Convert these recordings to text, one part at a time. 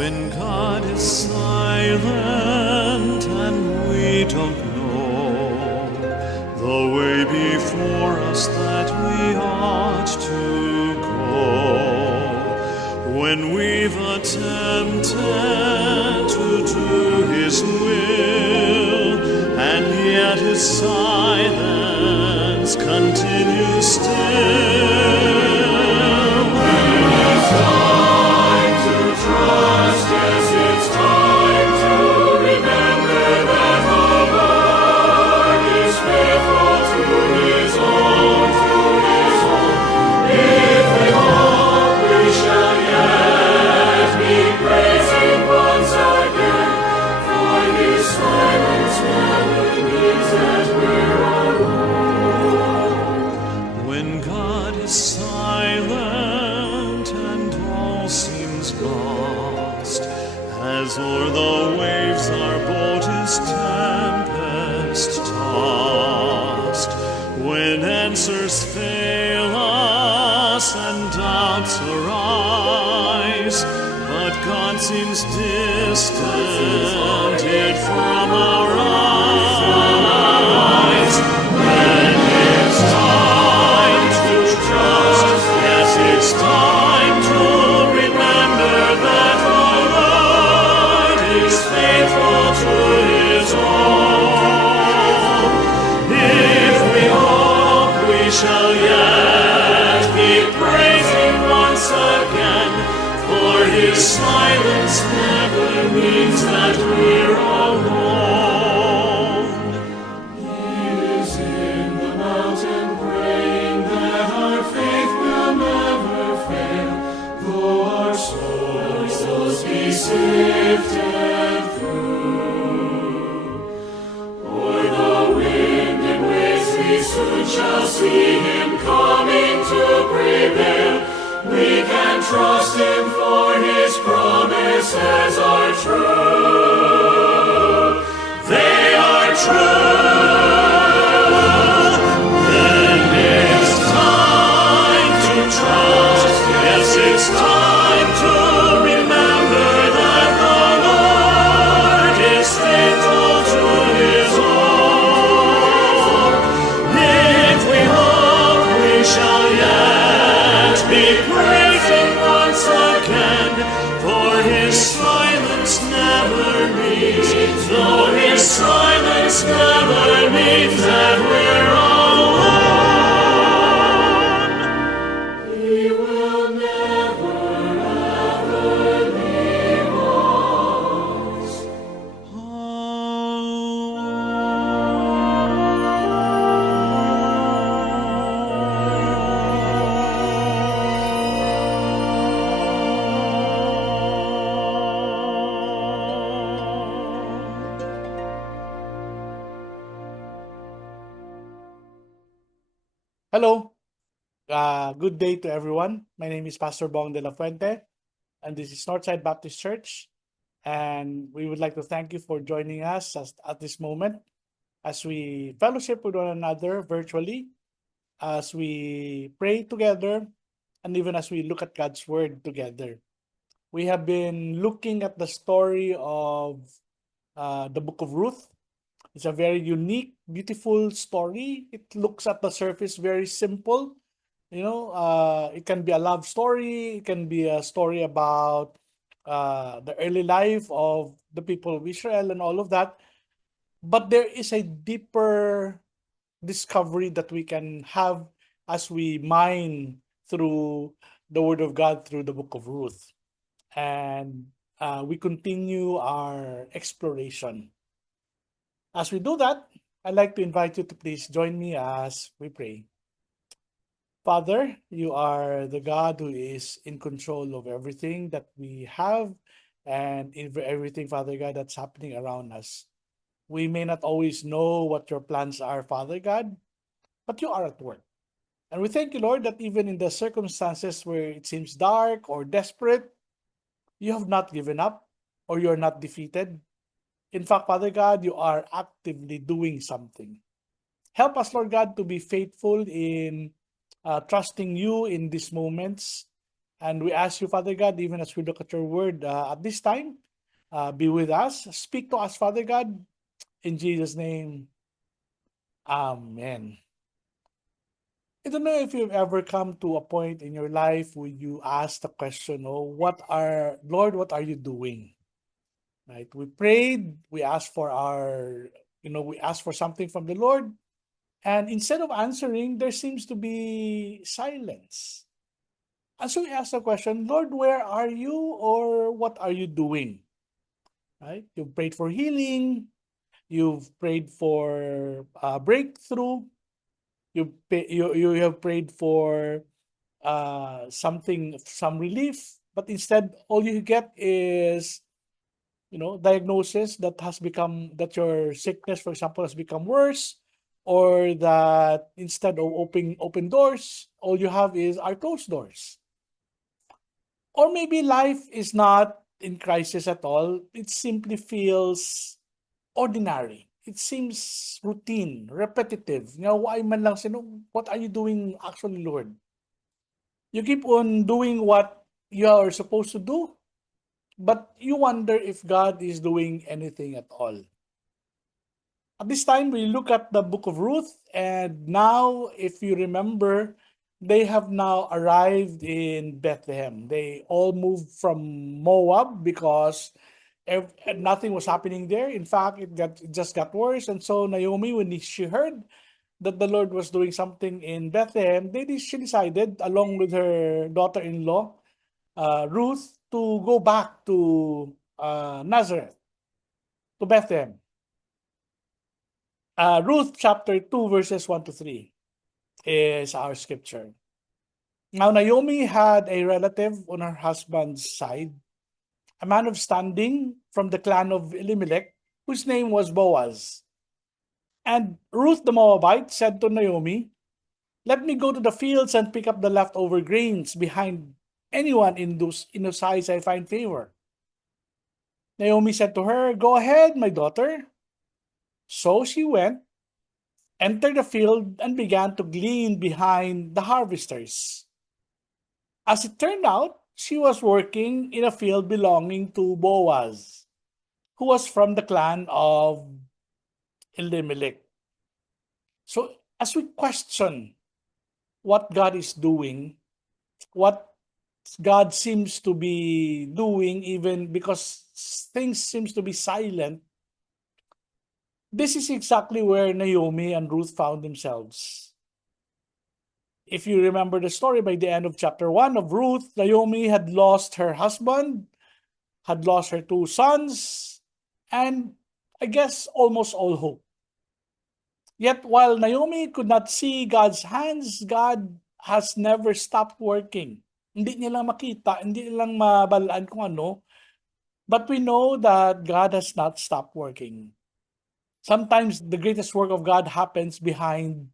When God is silent and we don't know the way before us that we ought to go, when we've attempted to do His will, and yet His silence continues still. It's time to trust, yes, it's time to remember that our Lord is faithful to His own, If we hope, we shall yet be praising once again, for His silence never means that we're alone. When God is silent and all seems lost, as o'er the waves our boat is tempest-tossed, when answers fail us and doubts arise, but God seems distant hid from our eyes, then it's time to trust, yes, it's time to remember that our Lord is faithful to His own. If we hope, we shall yet be praising once again, for His silence never means that we're alone. He is in the mountain praying that our faith will never fail, though our souls be sifted through. O'er the wind and waves we soon shall see Him coming to prevail. We can trust Him, for His promises are true. They are true. Then it's time to trust. Yes, it's time to remember that the Lord is faithful to His own. If we hope, we shall yet be praising once again, for His silence never means, though His silence never means that we're alone. He will never ever leave us Hello, good day to everyone. My name is Pastor Bong de la Fuente, and this is Northside Baptist Church. And we would like to thank you for joining us at this moment as we fellowship with one another virtually, as we pray together, and even as we look at God's Word together. We have been looking at the story of the book of Ruth. It's a very unique, beautiful story. It looks at the surface very simple. It can be a love story. It can be a story about the early life of the people of Israel and all of that. But there is a deeper discovery that we can have as we mine through the Word of God through the book of Ruth. And we continue our exploration. As we do that, I'd like to invite you to please join me as we pray. Father, you are the God who is in control of everything that we have and in everything, Father God, that's happening around us. We may not always know what your plans are, Father God, but you are at work. And we thank you, Lord, that even in the circumstances where it seems dark or desperate, you have not given up or you're not defeated. In fact, Father God, you are actively doing something. Help us, Lord God, to be faithful in trusting you in these moments And we ask you, Father God, even as we look at your word at this time, be with us. Speak to us, Father God. In Jesus' name, Amen. I don't know if you've ever come to a point in your life where you ask the question, oh, Lord, what are you doing? Right? We prayed, we asked for we asked for something from the Lord, and instead of answering, there seems to be silence. And so we ask the question, Lord, where are you, or what are you doing? Right? You've prayed for healing, you've prayed for breakthrough, you have prayed for some relief, but instead all you get is diagnosis that your sickness, for example, has become worse, or that instead of open doors, all you have are closed doors. Or maybe life is not in crisis at all. It simply feels ordinary. It seems routine, repetitive. Why man lang what are you doing actually, Lord? You keep on doing what you are supposed to do, but you wonder if God is doing anything at all. At this time, we look at the book of Ruth, and now, if you remember, they have now arrived in Bethlehem. They all moved from Moab because nothing was happening there. In fact, it just got worse. And so Naomi, when she heard that the Lord was doing something in Bethlehem, she decided, along with her daughter-in-law, Ruth, to go back to Nazareth, to Bethlehem. Ruth chapter 2, verses 1 to 3 is our scripture. Now, Naomi had a relative on her husband's side, a man of standing from the clan of Elimelech, whose name was Boaz. And Ruth the Moabite said to Naomi, "Let me go to the fields and pick up the leftover grains behind anyone in whose eyes I find favor." Naomi said to her, "Go ahead, my daughter." So she went, entered the field, and began to glean behind the harvesters. As it turned out, she was working in a field belonging to Boaz, who was from the clan of Elimelech. So as we question what God is doing, what God seems to be doing, even because things seems to be silent, this is exactly where Naomi and Ruth found themselves. If you remember the story, by the end of chapter 1 of Ruth, Naomi had lost her husband, had lost her 2 sons, and I guess almost all hope. Yet while Naomi could not see God's hands, God has never stopped working. Hindi niya lang makita, hindi lang mabalaan kung ano, but we know that God has not stopped working. Sometimes the greatest work of God happens behind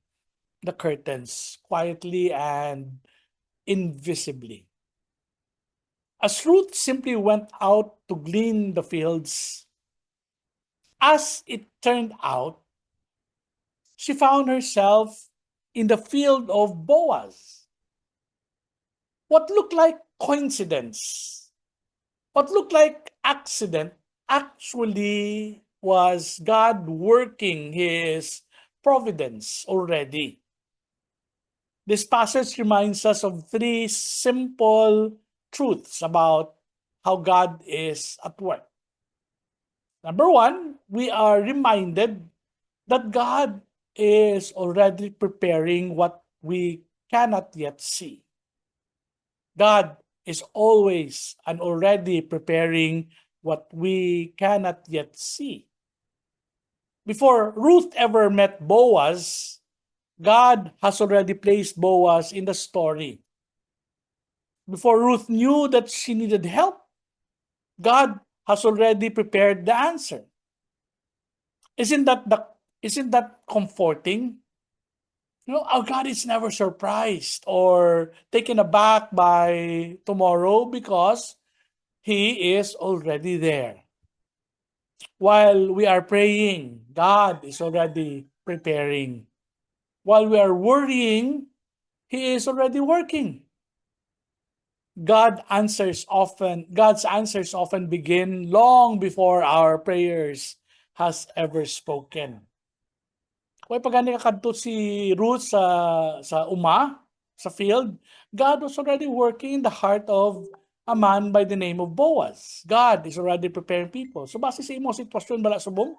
the curtains, quietly and invisibly. As Ruth simply went out to glean the fields, as it turned out, she found herself in the field of Boaz. What looked like coincidence, what looked like accident, actually was God working his providence already. This passage reminds us of 3 simple truths about how God is at work. Number 1, we are reminded that God is already preparing what we cannot yet see. God is always and already preparing what we cannot yet see. Before Ruth ever met Boaz, God has already placed Boaz in the story. Before Ruth knew that she needed help, God has already prepared the answer. Isn't that comforting? Our God is never surprised or taken aback by tomorrow because He is already there. While we are praying, God is already preparing. While we are worrying, He is already working. God's answers often begin long before our prayers has ever spoken. Kung pagani kakadto si Ruth sa sa field, God was already working in the heart of a man by the name of Boaz. God is already preparing people. So base sa imo sitwasyon bala subong,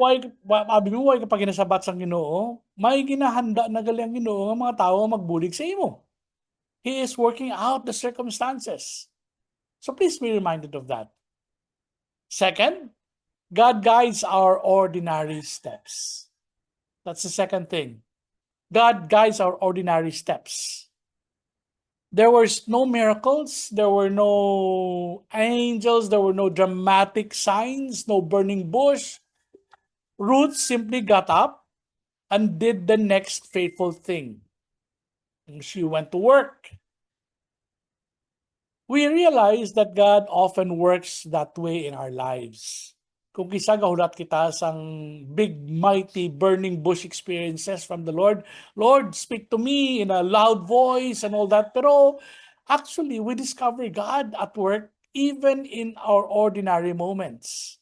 abi mo way kapag ginasabat sang Ginoo, may ginahanda na gali ang Ginoo nga mga tawo magbulig sa imo. He is working out the circumstances. So please be reminded of that. Second, God guides our ordinary steps. That's the second thing. God guides our ordinary steps. There was no miracles, there were no angels, there were no dramatic signs, no burning bush. Ruth simply got up and did the next faithful thing. She went to work. We realize that God often works that way in our lives. Kung kisa gahulat kita sang big, mighty, burning bush experiences from the Lord, Lord, speak to me in a loud voice and all that. Pero actually, we discover God at work even in our ordinary moments.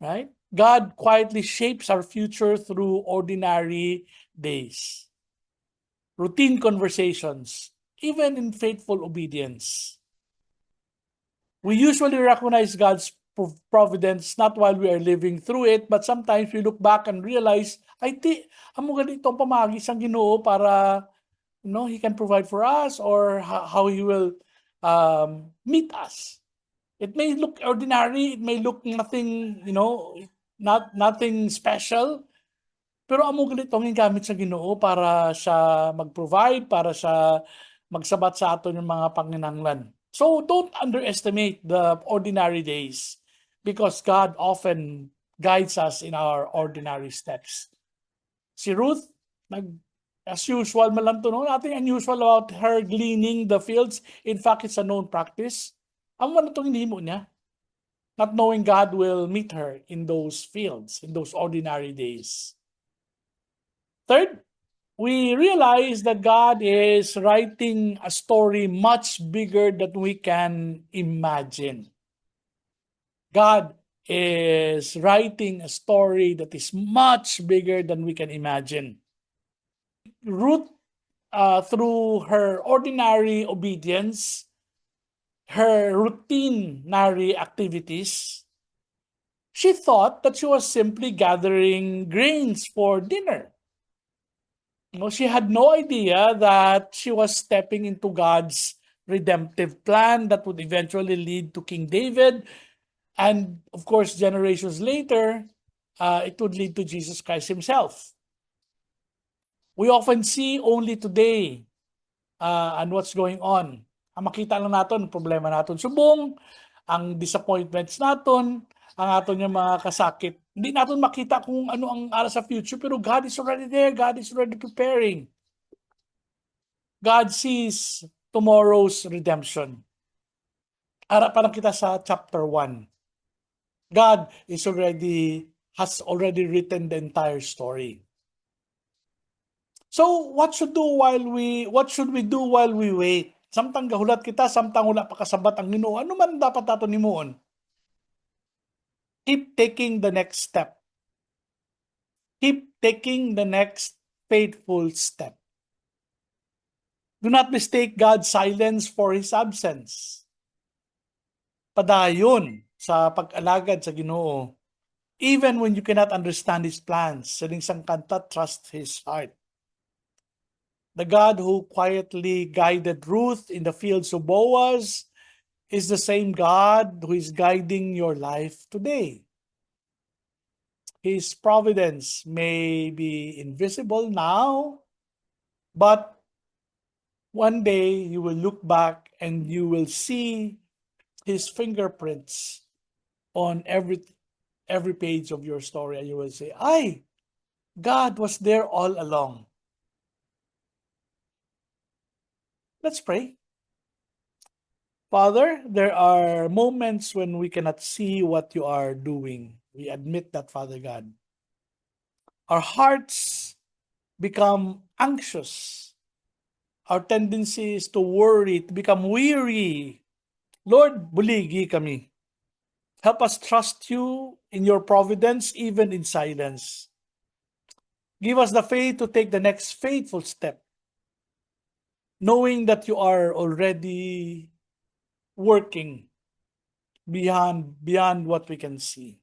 Right? God quietly shapes our future through ordinary days. Routine conversations, even in faithful obedience. We usually recognize God's providence not while we are living through it, but sometimes we look back and realize, amo ganito ang pamagi sang Ginoo para He can provide for us or how He will meet us. It may look ordinary, it may look nothing, nothing special, pero amo ganito ang gamit sa Ginoo para siya mag-provide, para siya magsabat sa aton yung mga panginahanglan. So don't underestimate the ordinary days because God often guides us in our ordinary steps. Si Ruth, as usual man lang to, nothing unusual about her gleaning the fields. In fact, it's a known practice. Ang man itong hinimo niya, not knowing God will meet her in those fields, in those ordinary days. Third, we realize that God is writing a story much bigger than we can imagine. God is writing a story that is much bigger than we can imagine. Ruth, through her ordinary obedience, her routinary activities, she thought that she was simply gathering grains for dinner. She had no idea that she was stepping into God's redemptive plan that would eventually lead to King David. And of course, generations later, it would lead to Jesus Christ himself. We often see only today and what's going on. Ang makita lang natin, problema natin subong, ang disappointments natin, ang aton yung mga kasakit. Hindi natin makita kung ano ang ara sa future, pero God is already there. God is already preparing. God sees tomorrow's redemption. Ara pa lang kita sa chapter 1. God has already written the entire story. So, what should we do while we wait? Samtang gahulat kita, samtang wala pa kasabat ang Ginoo, ano man dapat nato nimuon? Keep taking the next step. Keep taking the next faithful step. Do not mistake God's silence for His absence. Padayon sa pag-alagad sa Ginoo. Even when you cannot understand His plans, sining sang kanta, trust His heart. The God who quietly guided Ruth in the fields of Boaz is the same God who is guiding your life today. His providence may be invisible now, but one day you will look back and you will see His fingerprints on every page of your story, and you will say, God was there all along. Let's pray. Father, there are moments when we cannot see what you are doing. We admit that, Father God. Our hearts become anxious. Our tendency is to worry, to become weary. Lord, buligi kami. Help us trust you in your providence, even in silence. Give us the faith to take the next faithful step, knowing that you are already working beyond what we can see.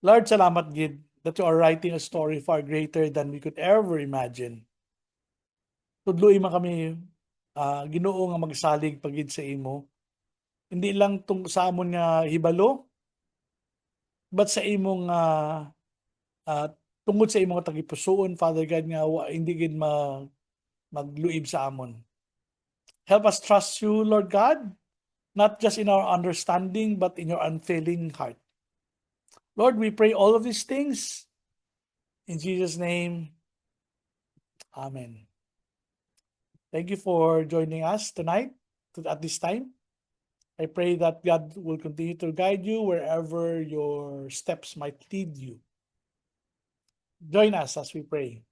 Lord, salamat gid that you are writing a story far greater than we could ever imagine. Tudloy man kami, Ginoo nga magsalig pagid sa imo. Hindi lang tung sa amon nga hibalo, but sa imong tungod sa imong tagipusoon, Father God, nga hindi gid magluib sa amon. Help us trust you, Lord God, not just in our understanding, but in your unfailing heart. Lord, we pray all of these things in Jesus' name. Amen. Thank you for joining us tonight at this time. I pray that God will continue to guide you wherever your steps might lead you. Join us as we pray.